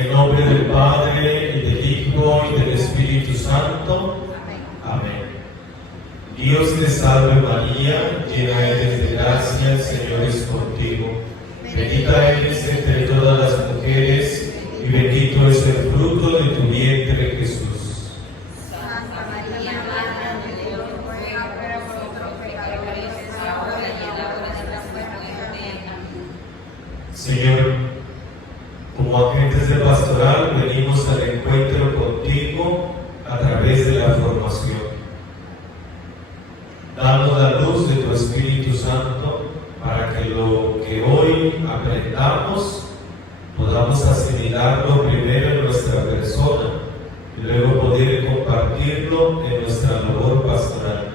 el nombre del Padre, y del Hijo, y del Espíritu Santo. Amén. Dios te salve María, llena eres de gracia, el Señor es contigo. Bendita eres entre todas las mujeres, y bendito es el fruto de tu vientre, Jesús. Santa María, Madre de Dios, ruega por nosotros pecadores, ahora y en la hora de nuestra muerte. Amén. Señor, como agentes de pastoral venimos al encuentro contigo a través de la formación. Danos la luz de tu Espíritu Santo para que lo que hoy aprendamos podamos asimilarlo primero en nuestra persona y luego poder compartirlo en nuestra labor pastoral.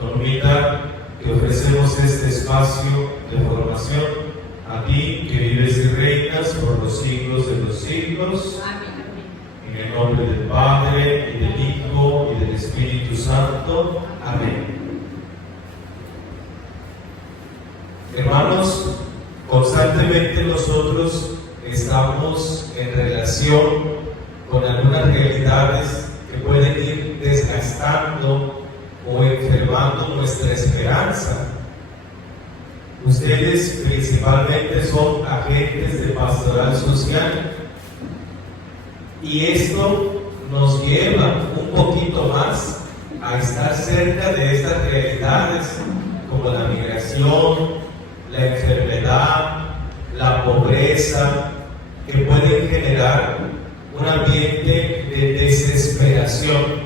Con humildad te ofrecemos este espacio de formación a ti que vives y reinas por los siglos de los siglos. Amén. En el nombre del Padre, y del Hijo, y del Espíritu Santo. Amén. Hermanos, constantemente nosotros estamos en relación con algunas realidades que pueden ir desgastando o enfermando nuestra esperanza. Ustedes principalmente son agentes de pastoral social y esto nos lleva un poquito más a estar cerca de estas realidades como la migración, la enfermedad, la pobreza, que pueden generar un ambiente de desesperación.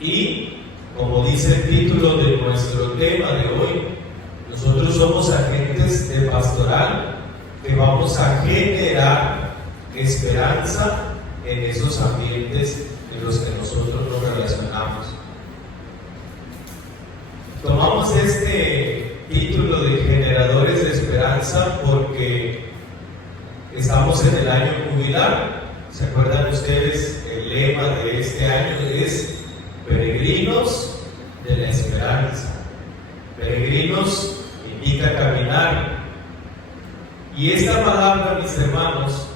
Y, como dice el título de nuestro tema de hoy, nosotros somos agentes de pastoral que vamos a generar esperanza en esos ambientes en los que nosotros nos relacionamos. Tomamos este título de generadores de esperanza porque estamos en el año jubilar. ¿Se acuerdan ustedes? El lema de este año es peregrinos de la esperanza. Peregrinos indica caminar. Y esta palabra, mis hermanos,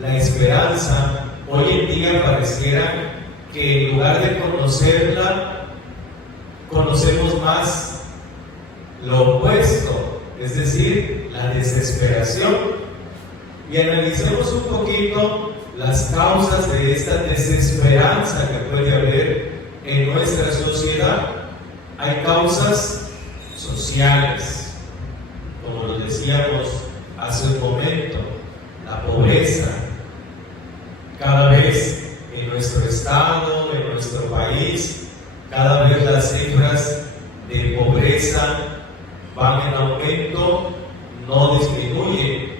la esperanza, hoy en día pareciera que en lugar de conocerla, conocemos más lo opuesto, es decir, la desesperación. Y analicemos un poquito las causas de esta desesperanza que puede haber en nuestra sociedad. Hay causas sociales, como lo decíamos hace un momento, la pobreza. Cada vez en nuestro estado, en nuestro país, cada vez las cifras de pobreza van en aumento, no disminuyen.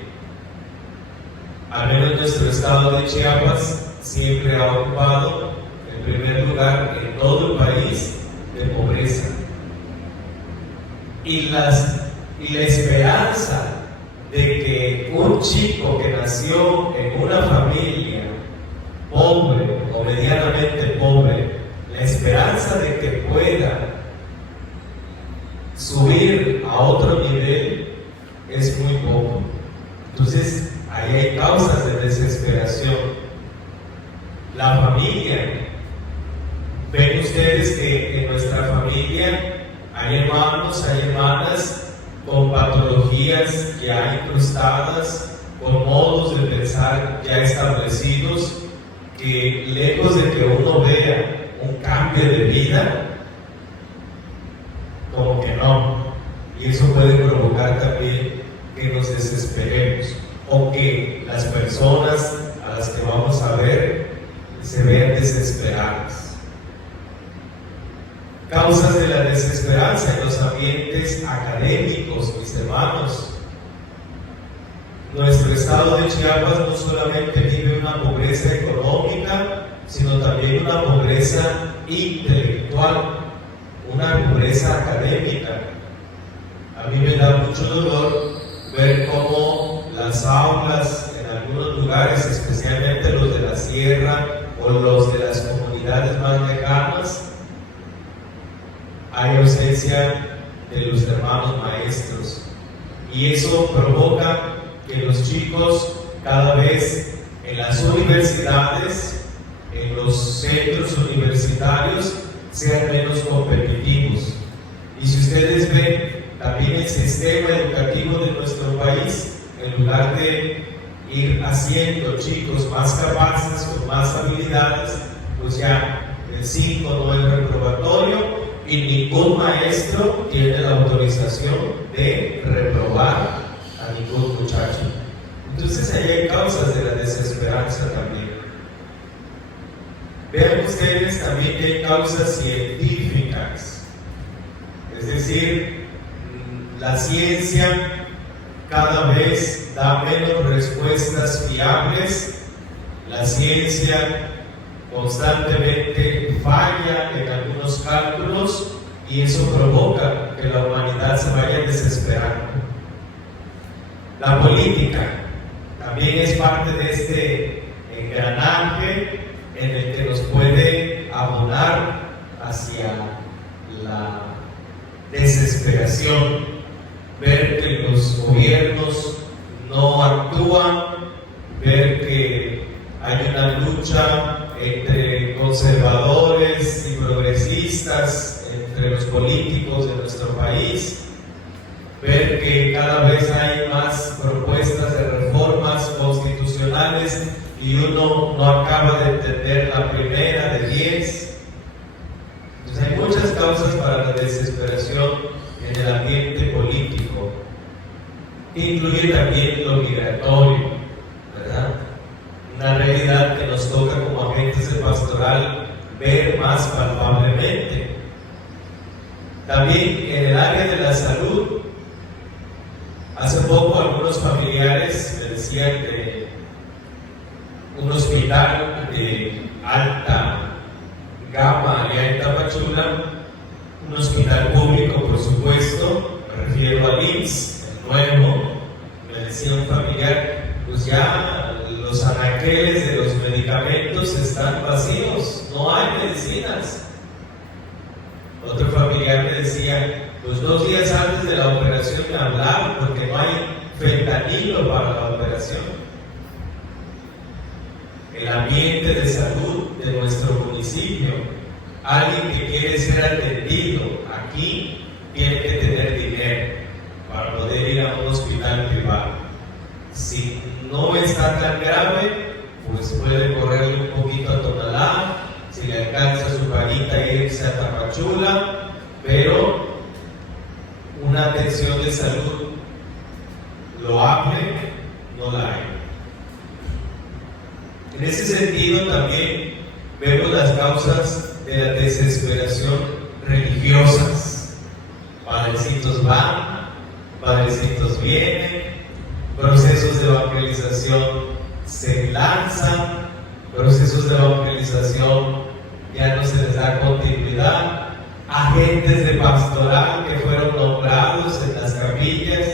Al menos en nuestro estado de Chiapas siempre ha ocupado el primer lugar en todo el país de pobreza. Y la esperanza de que un chico que nació en una familia pobre o medianamente pobre, la esperanza de que pueda subir a otro nivel es muy poco. Entonces, ahí hay causas de desesperación. La familia. Ven ustedes que en nuestra familia hay hermanos, hay hermanas con patologías ya incrustadas, con modos de pensar ya establecidos, que lejos de que uno vea un cambio de vida, como que no. Y eso puede provocar también que nos desesperemos o que las personas a las que vamos a ver se vean desesperadas. Causas de la desesperanza en los ambientes académicos, mis hermanos. Nuestro estado de Chiapas no solamente vive una pobreza económica, sino también una pobreza intelectual, una pobreza académica. A mí me da mucho dolor ver cómo las aulas en algunos lugares, especialmente los de la sierra o los de las comunidades más lejanas, hay ausencia de los hermanos maestros. Y eso provoca que los chicos cada vez en las universidades, en los centros universitarios, sean menos competitivos. Y si ustedes ven también el sistema educativo de nuestro país, en lugar de ir haciendo chicos más capaces, con más habilidades, pues ya el 5 no es reprobatorio y ningún maestro tiene la autorización de reprobar a ningún muchacho. Entonces ahí hay causas de la desesperanza también. Vean ustedes también que hay causas científicas, es decir, la ciencia cada vez da menos respuestas fiables, la ciencia constantemente falla en algunos cálculos y eso provoca que la humanidad se vaya desesperando. La política también es parte de este engranaje en el que nos puede abonar hacia la desesperación, ver que los gobiernos no actúan, ver que hay una lucha entre conservadores y progresistas, entre los políticos de nuestro país, ver que cada vez hay más propuestas de reformas constitucionales y uno no acaba de entender la primera de 10. Entonces hay muchas causas para la desesperación en el ambiente político. Incluye también lo migratorio, ¿verdad? Una realidad que nos toca como agentes de pastoral ver más palpablemente. También en el área de la salud, hace poco algunos familiares me decían que un hospital de alta gama allá en Tapachula, un hospital público por supuesto, me refiero al IMSS, el nuevo, me decía un familiar, pues ya los anaqueles de los medicamentos están vacíos, no hay medicinas. Otro familiar me decía, pues 2 días antes de la operación me hablaron porque no hay fentanilo para la operación. El ambiente de salud de nuestro municipio, alguien que quiere ser atendido aquí tiene que tener dinero para poder ir a un hospital privado. Si no está tan grave, pues puede correrle un poquito a Tonalá, si le alcanza su paguita irse a Tapachula, pero una atención de salud loable no la hay. En ese sentido también vemos las causas de la desesperación religiosas. Padrecitos van, padrecitos vienen, procesos de evangelización se lanzan, procesos de evangelización ya no se les da continuidad, agentes de pastoral que fueron nombrados en las capillas,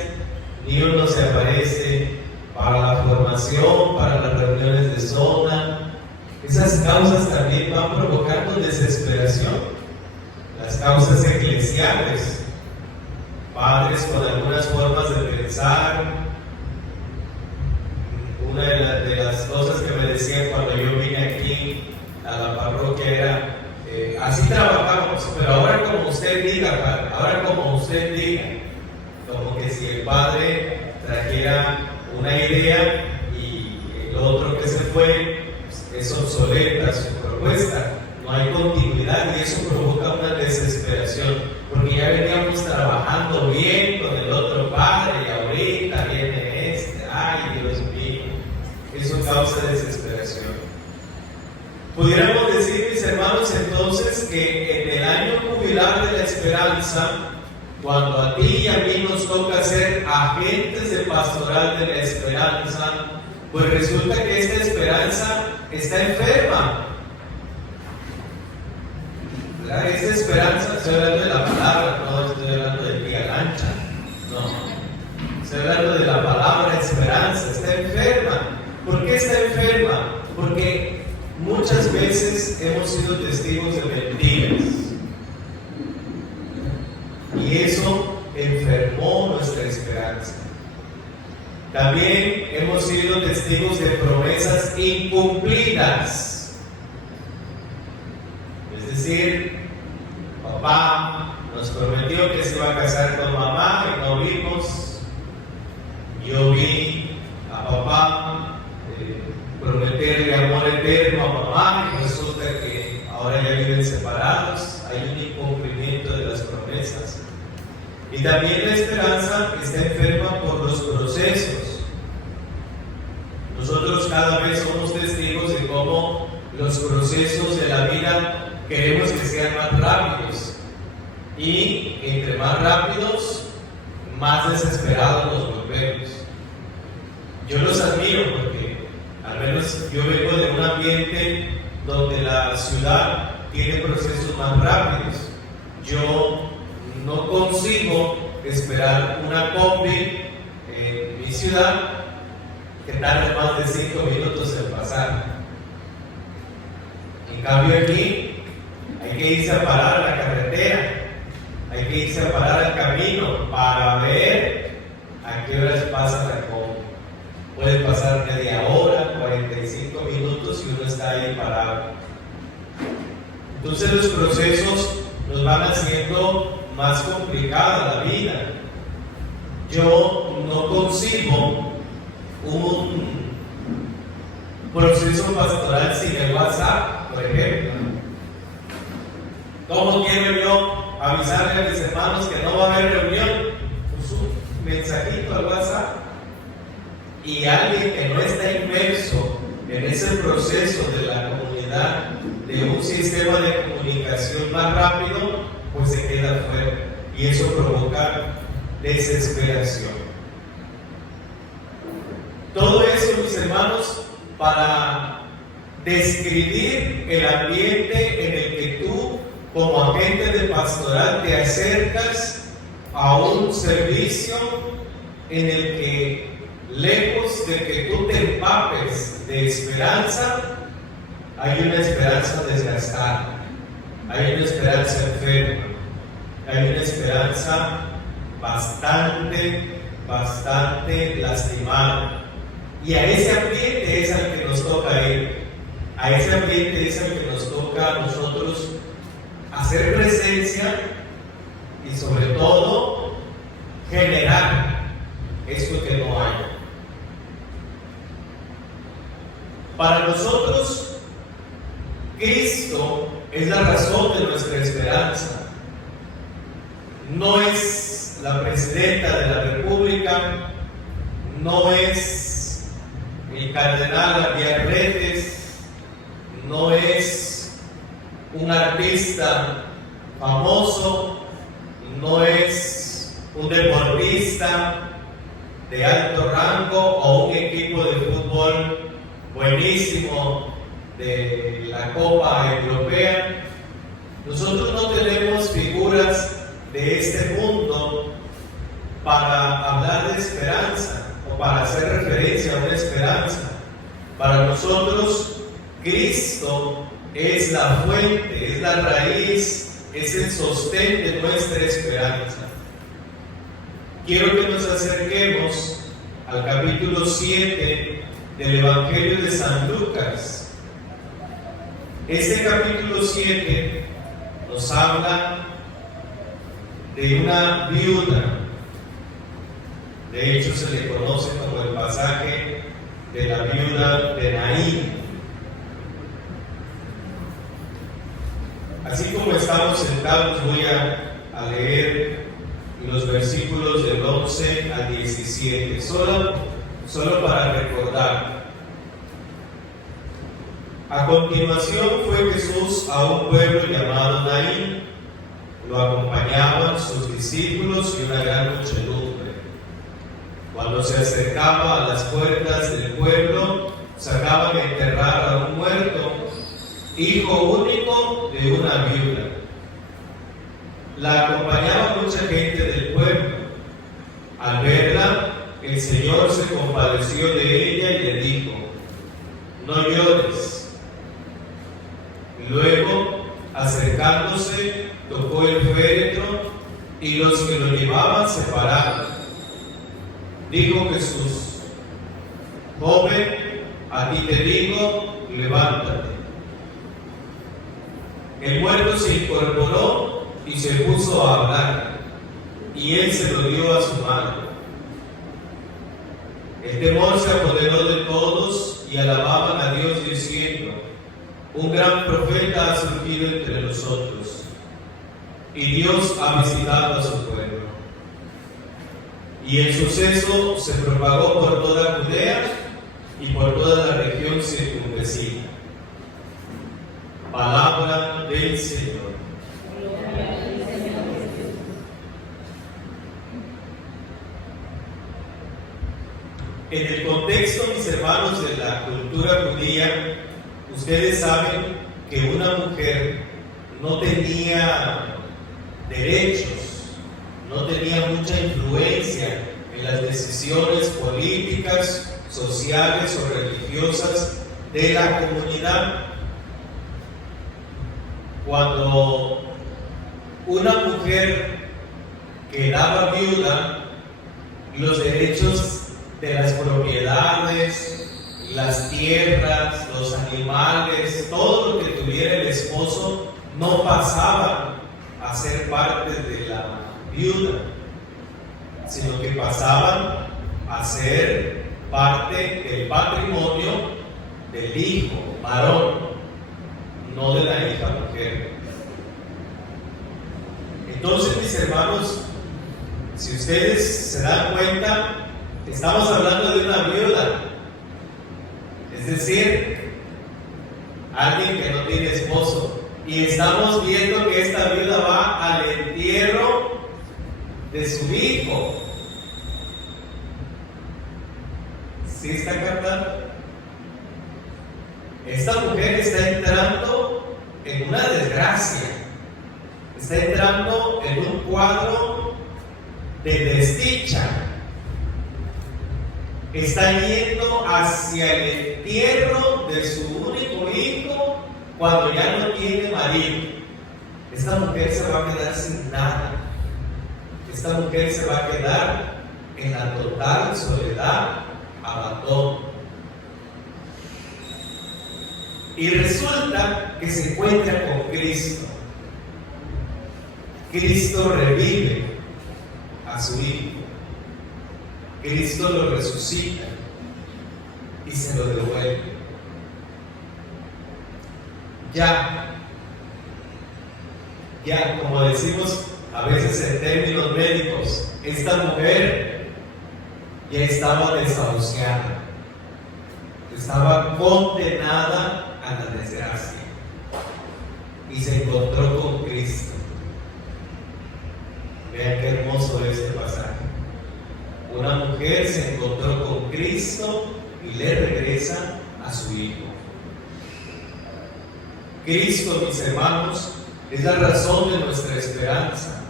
ni uno se aparece para la formación, para las reuniones de zona. Esas causas también van provocando desesperación. Las causas eclesiales, padres con algunas formas de pensar. Una de las cosas que me decían cuando yo vine aquí a la parroquia era, así trabajamos, pero ahora como usted diga, padre, ahora como usted diga, como que si el padre trajera una idea y el otro que se fue, pues es obsoleta su propuesta, no hay continuidad y eso provoca una desesperación, porque ya veníamos trabajando bien con el otro padre y ahorita viene este, ay Dios mío, eso causa desesperación. Pudiéramos decir, mis hermanos, entonces que en el año jubilar de la esperanza, cuando a ti y a mí nos toca ser agentes de pastoral de la esperanza, pues resulta que esta esperanza está enferma. ¿Verdad? Esta esperanza, estoy hablando de la palabra, no estoy hablando de tía lancha, no. Estoy hablando de la palabra esperanza, está enferma. ¿Por qué está enferma? Porque muchas veces hemos sido testigos de mentiras. Y eso enfermó nuestra esperanza. También hemos sido testigos de promesas incumplidas. Es decir, papá nos prometió que se iba a casar con mamá y no vimos. Yo vi a papá prometerle amor eterno a mamá y resulta que ahora ya viven separados. Hay un incumplimiento de las promesas. Y también la esperanza está enferma por los procesos. Nosotros cada vez somos testigos de cómo los procesos de la vida queremos que sean más rápidos. Y entre más rápidos, más desesperados nos volvemos. Yo los admiro porque al menos yo vengo de un ambiente donde la ciudad tiene procesos más rápidos. Yo no consigo esperar una combi en mi ciudad que tarde más de 5 minutos en pasar. En cambio aquí hay que irse a parar a la carretera, hay que irse a parar al camino para ver a qué horas pasa la combi. Puede pasar media hora, 45 minutos y uno está ahí parado. Entonces los procesos nos van haciendo más complicada la vida. Yo no concibo un proceso pastoral sin el WhatsApp, por ejemplo. ¿Cómo quiero yo avisarle a mis hermanos que no va a haber reunión? Pues un mensajito al WhatsApp. Y alguien que no está inmerso en ese proceso de la comunidad, de un sistema de comunicación más rápido, pues se queda fuera. Y eso provoca desesperación. Todo eso, mis hermanos, para describir el ambiente en el que tú, como agente de pastoral, te acercas a un servicio en el que, lejos de que tú te empapes de esperanza, hay una esperanza desgastada, hay una esperanza enferma, hay una esperanza bastante lastimada. Y a ese ambiente es al que nos toca ir, a ese ambiente es al que nos toca a nosotros hacer presencia y sobre todo generar esto que no hay. Para nosotros, Cristo es la razón de nuestra esperanza. No es la presidenta de la República, no es el cardenal Villarretes, no es un artista famoso, no es un deportista de alto rango o un equipo de fútbol buenísimo de la Copa Europea. Nosotros no tenemos figuras de este mundo para hablar de esperanza o para hacer referencia a una esperanza. Para nosotros, Cristo es la fuente, es la raíz, es el sostén de nuestra esperanza. Quiero que nos acerquemos al capítulo 7 del Evangelio de San Lucas. Este capítulo 7 nos habla de una viuda. De hecho, se le conoce como el pasaje de la viuda de Naín. Así como estamos sentados, voy a leer los versículos del 11 al 17, solo para recordar. A continuación fue Jesús a un pueblo llamado Naín. Lo acompañaban sus discípulos y una gran muchedumbre. Cuando se acercaba a las puertas del pueblo, sacaban a enterrar a un muerto, hijo único de una viuda. La acompañaba mucha gente del pueblo. Al verla, el Señor se compadeció de ella y le dijo: no llores. Luego, acercándose, tocó el féretro y los que lo llevaban se pararon. Dijo Jesús: joven, a ti te digo, levántate. El muerto se incorporó y se puso a hablar, y él se lo dio a su madre. El temor se apoderó de todos y alababan a Dios diciendo: un gran profeta ha surgido entre nosotros, y Dios ha visitado a su pueblo. Y el suceso se propagó por toda Judea y por toda la región circunvecina. Palabra del Señor. En el contexto, mis hermanos, de la cultura judía, ustedes saben que una mujer no tenía derechos, no tenía mucha influencia en las decisiones políticas, sociales o religiosas de la comunidad. Cuando una mujer quedaba viuda, los derechos de las propiedades, las tierras, los animales, todo lo que tuviera el esposo, no pasaban a ser parte de la viuda, sino que pasaban a ser parte del patrimonio del hijo varón, no de la hija mujer. Entonces, mis hermanos, si ustedes se dan cuenta, estamos hablando de una viuda, es decir, alguien que no tiene esposo, y estamos viendo que esta viuda va al entierro de su hijo. ¿Sí está captando? Esta mujer está entrando en una desgracia, está entrando en un cuadro de desdicha. Está yendo hacia el entierro de su único hijo cuando ya no tiene marido. Esta mujer se va a quedar sin nada. Esta mujer se va a quedar en la total soledad, abandono. Y resulta que se encuentra con Cristo. Cristo revive a su hijo. Cristo lo resucita y se lo devuelve. Ya, como decimos a veces en términos médicos, esta mujer ya estaba desahuciada, estaba condenada a la desgracia y se encontró con Cristo. Vean qué hermoso este pasaje. Una mujer se encontró con Cristo y le regresa a su hijo. Cristo, mis hermanos, es la razón de nuestra esperanza.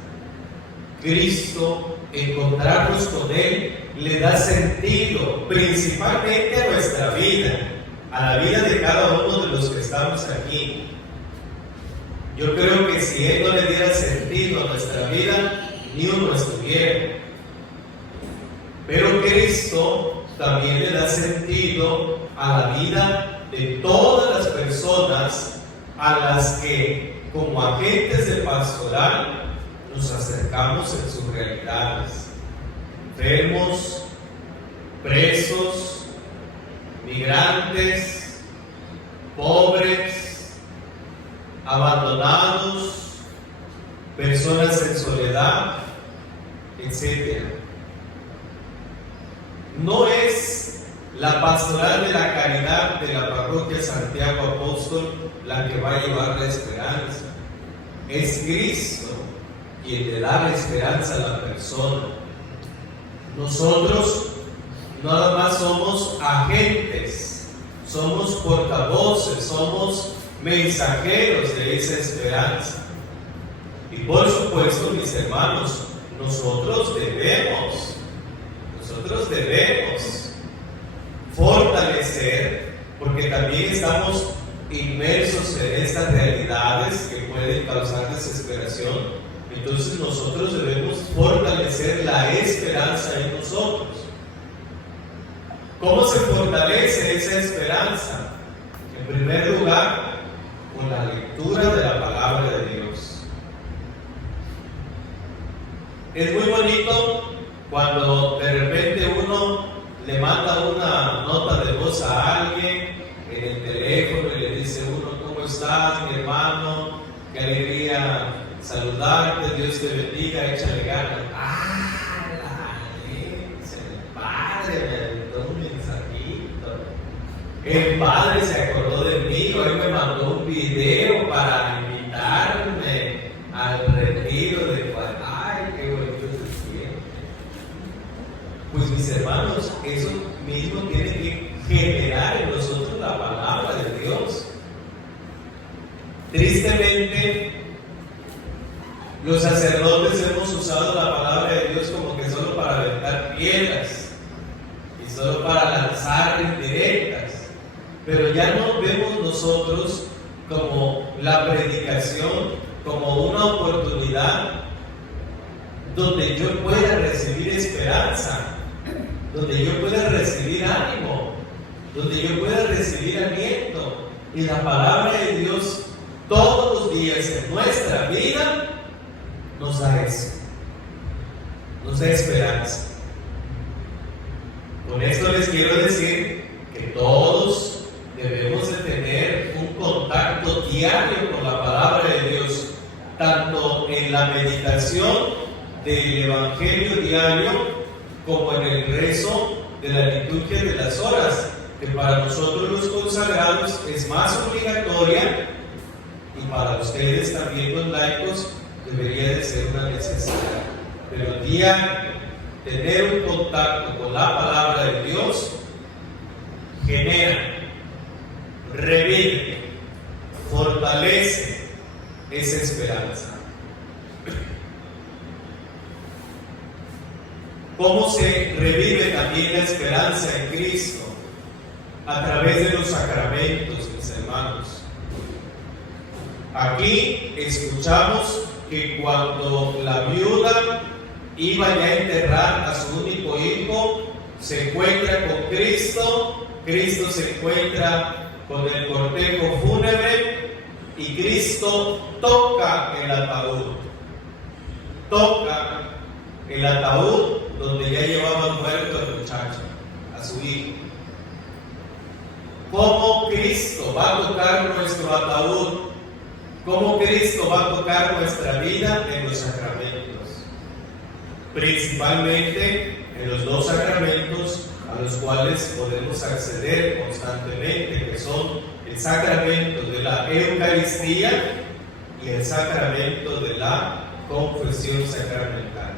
Cristo, encontrarnos con Él, le da sentido principalmente a nuestra vida, a la vida de cada uno de los que estamos aquí. Yo creo que si Él no le diera sentido a nuestra vida, ni uno estuviera. Pero Cristo también le da sentido a la vida de todas las personas a las que, como agentes de pastoral, nos acercamos en sus realidades. Enfermos, presos, migrantes, pobres, abandonados, personas en soledad, etc. No es la pastoral de la caridad de la parroquia Santiago Apóstol la que va a llevar la esperanza. Es Cristo quien le da la esperanza a la persona. Nosotros nada más somos agentes, somos portavoces, somos mensajeros de esa esperanza. Y por supuesto, mis hermanos, nosotros debemos fortalecer, porque también estamos inmersos en estas realidades que pueden causar desesperación. Entonces nosotros debemos fortalecer la esperanza en nosotros. ¿Cómo se fortalece esa esperanza? En primer lugar, con la lectura de la palabra de Dios. Es muy bonito cuando de repente uno le manda una nota de voz a alguien en el teléfono y le dice uno: ¿cómo estás, mi hermano? Qué alegría saludarte, Dios te bendiga, échale ganas. El Padre me mandó un mensajito. El Padre se acordó de mí, hoy me mandó un video para invitarme al retiro de Padre. Ay, qué bonito se siente. Pues mis hermanos, eso mismo tiene que generar en nosotros la palabra de Dios. Tristemente, los sacerdotes hemos usado la palabra de Dios como que solo para aventar piedras y solo para lanzar indirectas, pero ya no vemos nosotros como la predicación, como una oportunidad donde yo pueda recibir esperanza, donde yo pueda recibir ánimo, donde yo pueda recibir aliento. Y la palabra de Dios todos los días en nuestra vida nos da eso, nos da esperanza. Con esto les quiero decir que todos debemos de tener un contacto diario con la palabra de Dios, tanto en la meditación del Evangelio diario como en el rezo de la liturgia de las horas, que para nosotros los consagrados es más obligatoria y para ustedes también los laicos debería de ser una necesidad. Pero diario tener un contacto con la palabra de Dios genera, revive, fortalece esa esperanza. ¿Cómo se revive también la esperanza en Cristo? A través de los sacramentos, mis hermanos. Aquí escuchamos que cuando la viuda iba ya a enterrar a su único hijo, se encuentra con Cristo, Cristo se encuentra con el cortejo fúnebre y Cristo toca el ataúd donde ya llevaba muerto al muchacho, a su hijo. ¿Cómo Cristo va a tocar nuestro ataúd? ¿Cómo Cristo va a tocar nuestra vida en los sacramentos? Principalmente en los dos sacramentos a los cuales podemos acceder constantemente, que son el sacramento de la Eucaristía y el sacramento de la confesión sacramental.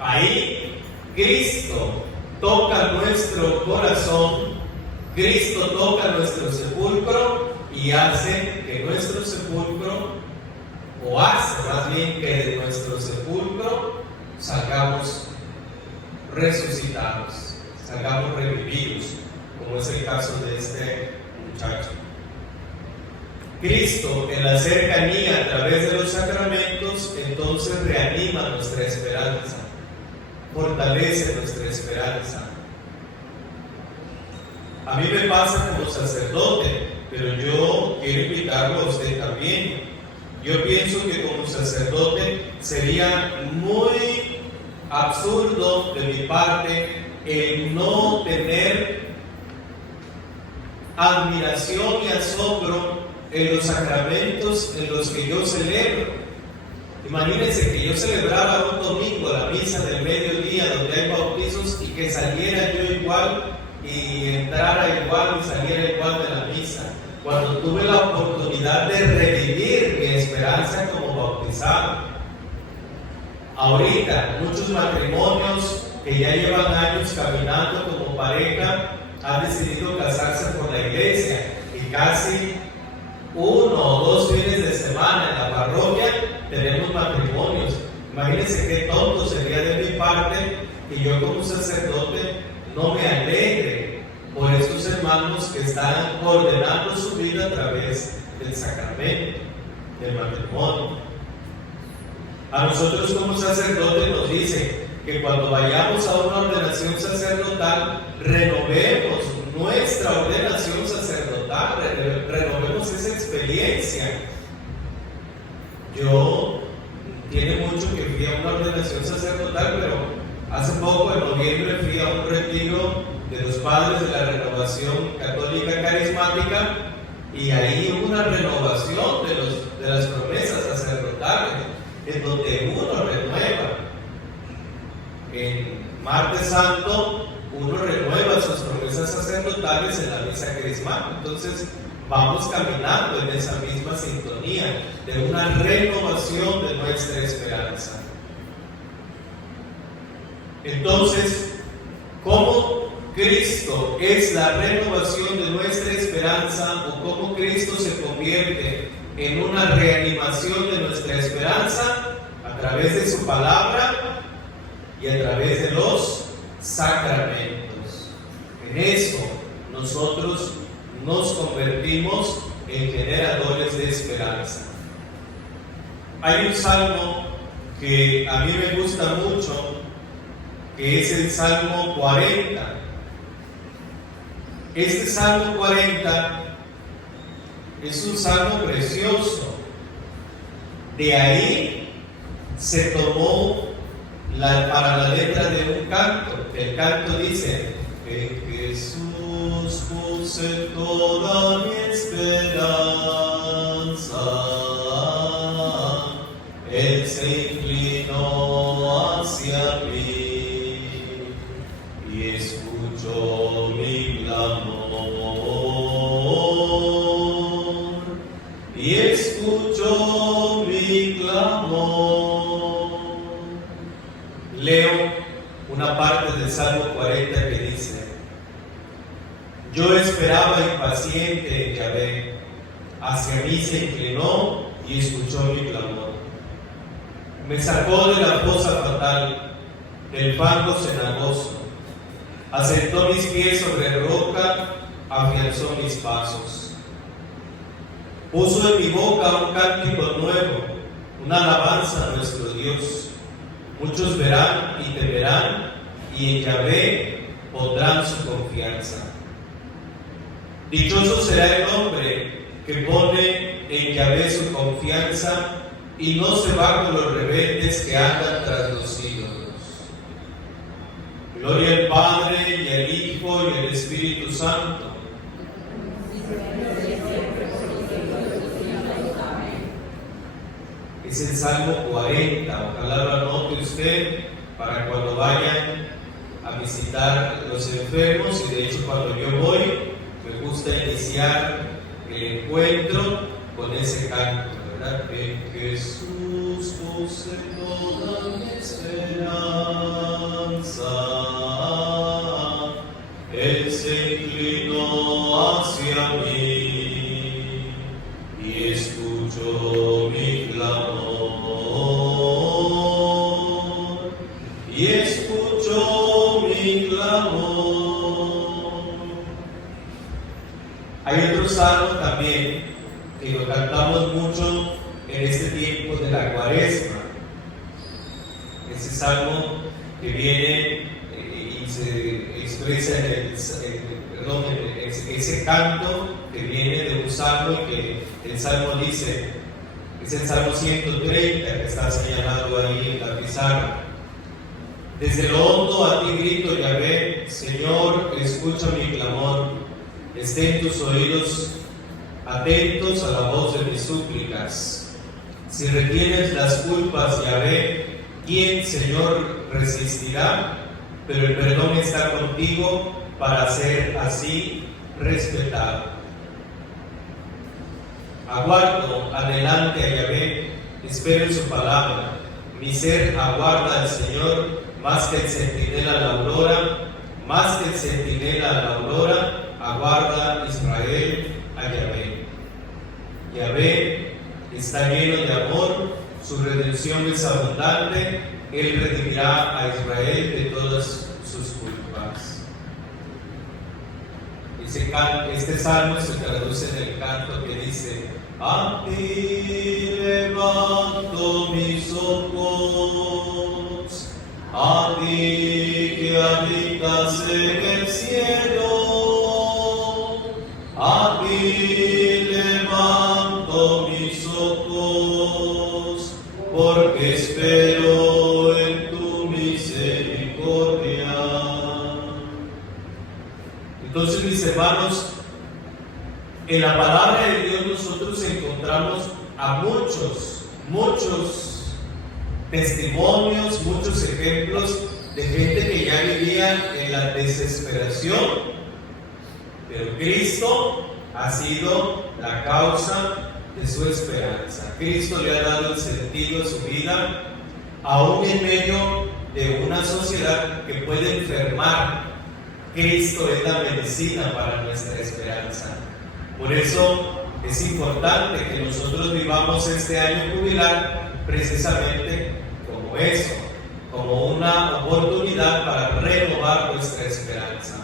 Ahí Cristo toca nuestro corazón, Cristo toca nuestro sepulcro y hace que nuestro sepulcro, o hace más bien que de nuestro sepulcro salgamos resucitados, salgamos revividos, como es el caso de este muchacho. Cristo, en la cercanía a través de los sacramentos, entonces reanima nuestra esperanza, fortalece nuestra esperanza. A mí me pasa como sacerdote, pero yo quiero invitarlo a usted también. Yo pienso que como sacerdote sería muy absurdo de mi parte el no tener admiración y asombro en los sacramentos en los que yo celebro. Imagínense que yo celebrara un domingo la misa del mediodía donde hay bautizos y que saliera yo igual y entrara igual y saliera igual de la misa. Cuando tuve la oportunidad de revivir mi esperanza como bautizado. Ahorita, muchos matrimonios que ya llevan años caminando como pareja han decidido casarse por la iglesia y casi 1 o 2 fines de semana en la parroquia tenemos matrimonios. Imagínense qué tonto sería de mi parte que yo como sacerdote no me alegre por estos hermanos que están ordenando su vida a través del sacramento, del matrimonio. A nosotros como sacerdotes nos dice, que cuando vayamos a una ordenación sacerdotal, renovemos nuestra ordenación sacerdotal, renovemos esa experiencia. Yo tiene mucho que fui a una ordenación sacerdotal, pero hace poco, en noviembre, fui a un retiro de los padres de la renovación católica carismática, y ahí hubo una renovación de las promesas sacerdotales, en donde uno renueva. En Martes Santo uno renueva sus promesas sacerdotales en la misa crismática. Entonces vamos caminando en esa misma sintonía de una renovación de nuestra esperanza. Entonces, ¿cómo Cristo es la renovación de nuestra esperanza, o cómo Cristo se convierte en una reanimación de nuestra esperanza? A través de su palabra y a través de los sacramentos. En eso nosotros nos convertimos en generadores de esperanza. Hay un salmo que a mí me gusta mucho, que es el Salmo 40. Este Salmo 40 es un salmo precioso. De ahí se tomó para la letra de un canto. El canto dice: en Jesús puse toda mi esperanza, Él se inclinó hacia mí y escuchó mi clamor, y escuchó mi clamor. Leo una parte del Salmo 40 que dice: yo esperaba impaciente en Yahvé, hacia mí se inclinó y escuchó mi clamor. Me sacó de la fosa fatal, del fango cenagoso, asentó mis pies sobre roca, afianzó mis pasos. Puso en mi boca un cántico nuevo, una alabanza a nuestro Dios. Muchos verán y temerán, y en Yahvé pondrán su confianza. Dichoso será el hombre que pone en Yahvé su confianza y no se va con los rebeldes que andan tras los ídolos. Gloria al Padre, y al Hijo, y al Espíritu Santo. Es el Salmo 40, ojalá lo anote usted para cuando vayan a visitar los enfermos, y de hecho cuando yo voy me gusta iniciar el encuentro con ese canto, ¿verdad? En Jesús puse toda mi esperanza, Él se inclinó hacia mí y escuchó mi clamor, y escuchó mi clamor. Hay otro salmo también que lo cantamos mucho en este tiempo de la Cuaresma. Ese salmo que viene y se expresa en ese canto que viene de un salmo, que el salmo dice, es el Salmo 130 que está señalado ahí en la pizarra. Desde lo hondo a ti grito, Yahvé, Señor, escucha mi clamor. Estén tus oídos atentos a la voz de mis súplicas. Si retienes las culpas, Yahvé, ¿quién, Señor, resistirá? Pero el perdón está contigo para ser así respetado. Aguardo adelante a Yahvé, espero en su palabra. Mi ser aguarda al Señor, más que el centinela a la aurora, más que el centinela a la aurora, aguarda Israel a Yahvé. Yahvé está lleno de amor, su redención es abundante, Él redimirá a Israel de todas sus culpas. Este salmo se traduce en el canto que dice: a ti levanto mis ojos, a ti que habitas en el cielo, a ti levanto mis ojos, porque espero en tu misericordia. Entonces, mis hermanos, en la palabra de Dios nosotros encontramos a muchos testimonios, muchos ejemplos de gente que ya vivía en la desesperación, pero Cristo ha sido la causa de su esperanza. Cristo le ha dado el sentido a su vida, aún en medio de una sociedad que puede enfermar. Cristo es la medicina para nuestra esperanza. Por eso es importante que nosotros vivamos este año jubilar precisamente como eso, como una oportunidad para renovar nuestra esperanza.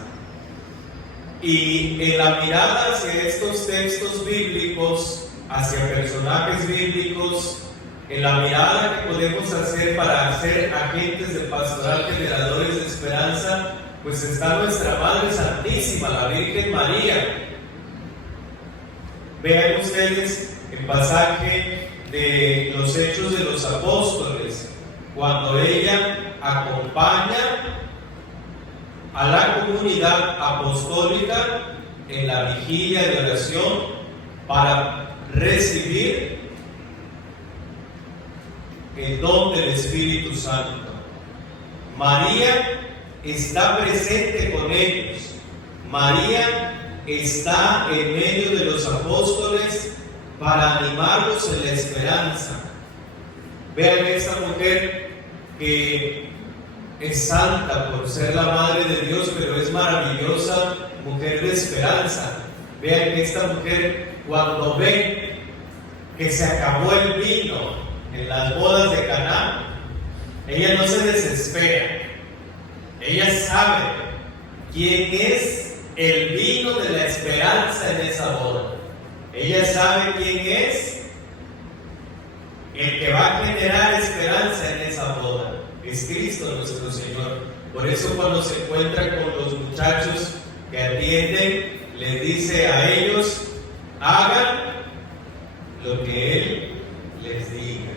Y en la mirada hacia estos textos bíblicos, hacia personajes bíblicos, en la mirada que podemos hacer para ser agentes de pastoral, generadores de esperanza, pues está nuestra Madre Santísima, la Virgen María. Vean ustedes el pasaje de los Hechos de los Apóstoles, cuando ella acompaña a la comunidad apostólica en la vigilia de oración para recibir el don del Espíritu Santo. María está presente con ellos. María está en medio de los apóstoles para animarlos en la esperanza. Vean esta mujer que es santa por ser la madre de Dios, pero es maravillosa mujer de esperanza. Vean que esta mujer, cuando ve que se acabó el vino en las bodas de Caná, ella no se desespera. Ella sabe quién es el vino de la esperanza en esa boda. Ella sabe quién es el que va a generar esperanza en esa boda. Es Cristo nuestro Señor. Por eso cuando se encuentra con los muchachos que atienden, les dice a ellos: hagan lo que Él les diga.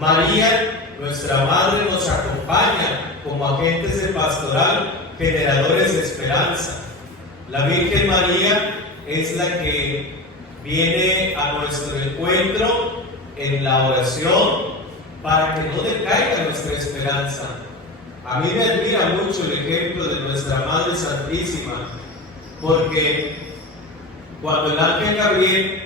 María, nuestra Madre, nos acompaña como agentes de pastoral, generadores de esperanza. La Virgen María es la que viene a nuestro encuentro en la oración para que no decaiga nuestra esperanza. A mí me admira mucho el ejemplo de nuestra Madre Santísima, porque cuando el ángel Gabriel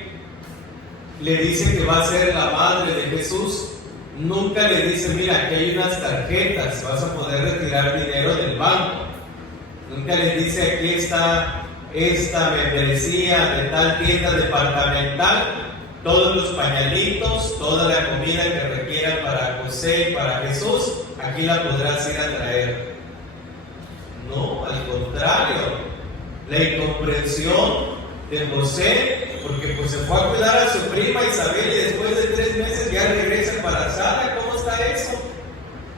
le dice que va a ser la madre de Jesús, nunca le dice: mira, aquí hay unas tarjetas, vas a poder retirar dinero del banco. Nunca le dice: aquí está esta membresía de tal tienda departamental, todos los pañalitos, toda la comida que requieran para José y para Jesús, aquí la podrás ir a traer. No, al contrario, la incomprensión de José, porque pues se fue a cuidar a su prima Isabel y después de 3 meses ya regresa embarazada. ¿Cómo está eso?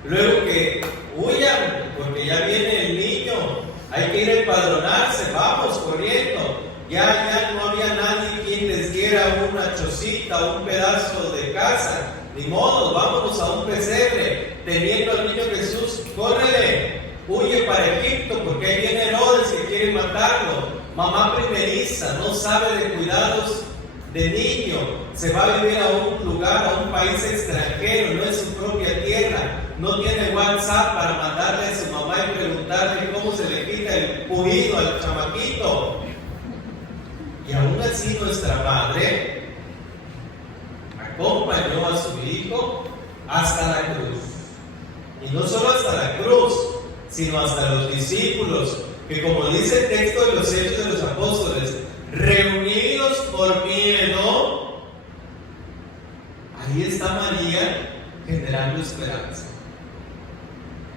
Luego que huyan, porque ya viene el niño, hay que ir a empadronarse, vamos corriendo. Ya no había nadie quien les diera una chocita, un pedazo de casa. Ni modo, vámonos a un pesebre. Teniendo al niño Jesús, córrele, huye para Egipto, porque ahí viene Herodes que quiere matarlo. Mamá primeriza, no sabe de cuidados de niño, se va a vivir a un lugar, a un país extranjero, no es su propia tierra, no tiene WhatsApp para mandarle a su mamá y preguntarle cómo se le quita el pujido al chamaquito. Y aún así nuestra madre acompañó a su hijo hasta la cruz. Y no solo hasta la cruz, sino hasta los discípulos, que como dice el texto de los Hechos de los Apóstoles, reunidos por miedo, ahí está María generando esperanza.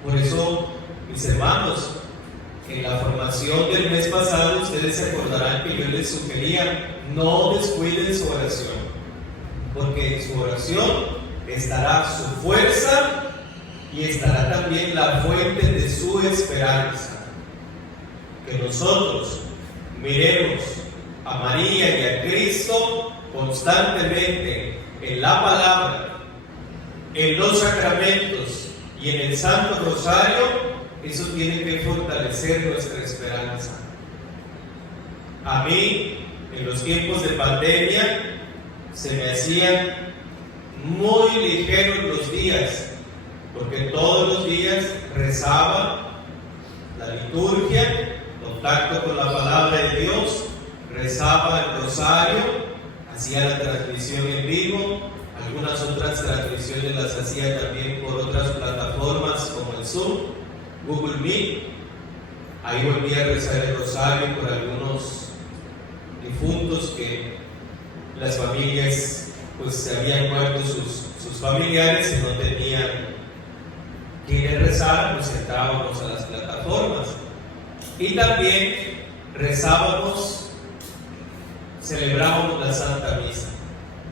Por eso, mis hermanos, en la formación del mes pasado, ustedes se acordarán que yo les sugería: no descuiden su oración, porque en su oración estará su fuerza y estará también la fuente de su esperanza. Que nosotros miremos a María y a Cristo constantemente en la palabra, en los sacramentos y en el Santo Rosario. Eso tiene que fortalecer nuestra esperanza. A mí, en los tiempos de pandemia, se me hacían muy ligeros los días, porque todos los días rezaba la liturgia, contacto con la palabra de Dios, rezaba el rosario, hacía la transmisión en vivo, algunas otras transmisiones las hacía también por otras plataformas como el Zoom, Google Meet. Ahí volví a rezar el rosario por algunos difuntos que las familias, pues se habían muerto sus familiares y no tenían quienes rezar, nos sentábamos a las plataformas. Y también rezábamos, celebrábamos la Santa Misa.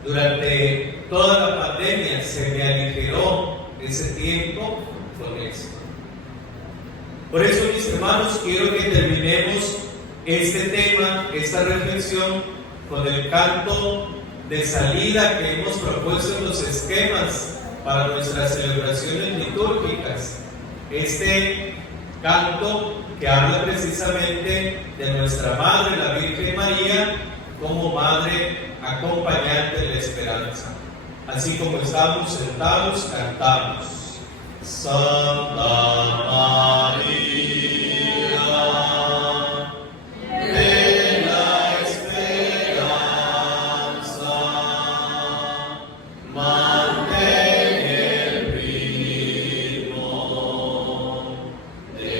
Durante toda la pandemia se me aligeró ese tiempo con eso. Por eso, mis hermanos, quiero que terminemos este tema, esta reflexión, con el canto de salida que hemos propuesto en los esquemas para nuestras celebraciones litúrgicas. Este canto que habla precisamente de nuestra Madre, la Virgen María, como Madre acompañante de la esperanza. Así como estamos sentados, cantamos. Santa María, de la esperanza, mantén el ritmo de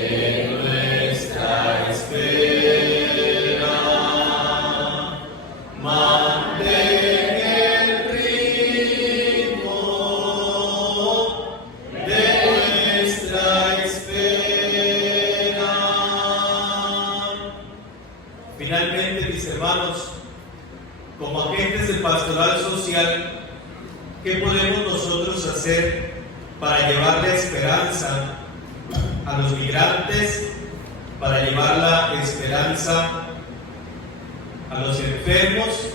nuestra espera, mantén el ritmo de nuestra espera. Finalmente, mis hermanos, como agentes de pastoral social, ¿qué podemos nosotros hacer para llevar la esperanza a los migrantes, para llevar la esperanza a los enfermos,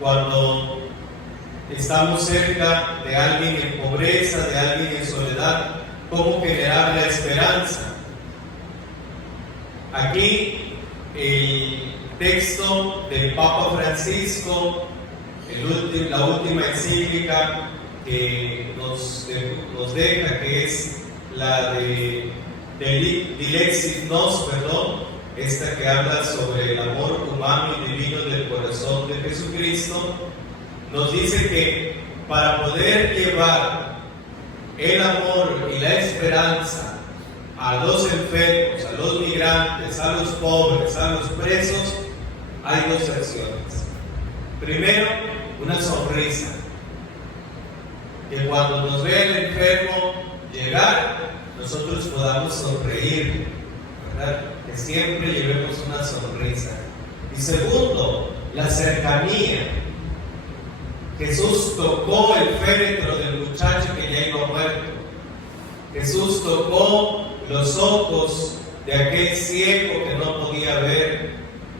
cuando estamos cerca de alguien en pobreza, de alguien en soledad? ¿Cómo generar la esperanza? Aquí el texto del Papa Francisco, la última encíclica que nos deja, que es la de Dilexit Nos, esta que habla sobre el amor humano y divino del corazón de Jesucristo, nos dice que para poder llevar el amor y la esperanza a los enfermos, a los migrantes, a los pobres, a los presos, hay dos acciones. Primero, una sonrisa. Que cuando nos ve el enfermo llegar, nosotros podamos sonreír, ¿verdad? Que siempre llevemos una sonrisa. Y segundo, la cercanía. Jesús tocó el féretro del muchacho que ya iba muerto. Jesús tocó los ojos de aquel ciego que no podía ver.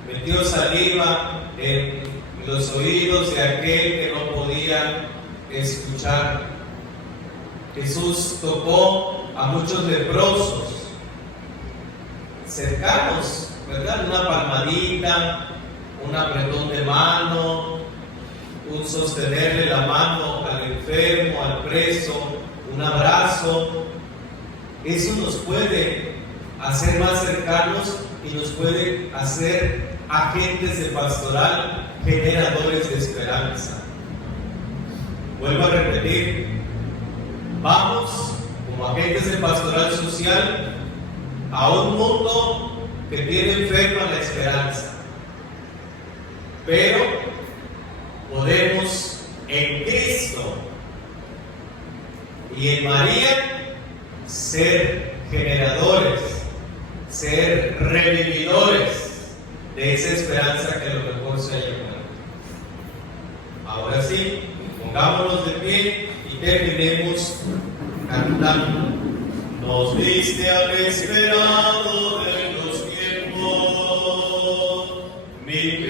Metió saliva en los oídos de aquel que no podía escuchar. Jesús tocó a muchos leprosos cercanos, ¿verdad? Una palmadita, un apretón de mano, un sostenerle la mano al enfermo, al preso, un abrazo. Eso nos puede hacer más cercanos y nos puede hacer agentes de pastoral, generadores de esperanza. Vuelvo a repetir, vamos como agentes de pastoral social a un mundo que tiene enferma la esperanza, pero podemos en Cristo y en María ser generadores, ser revividores de esa esperanza que a lo mejor se haya muerto. Ahora sí, pongámonos de pie y terminemos cantando. Nos diste al esperado de los tiempos, mi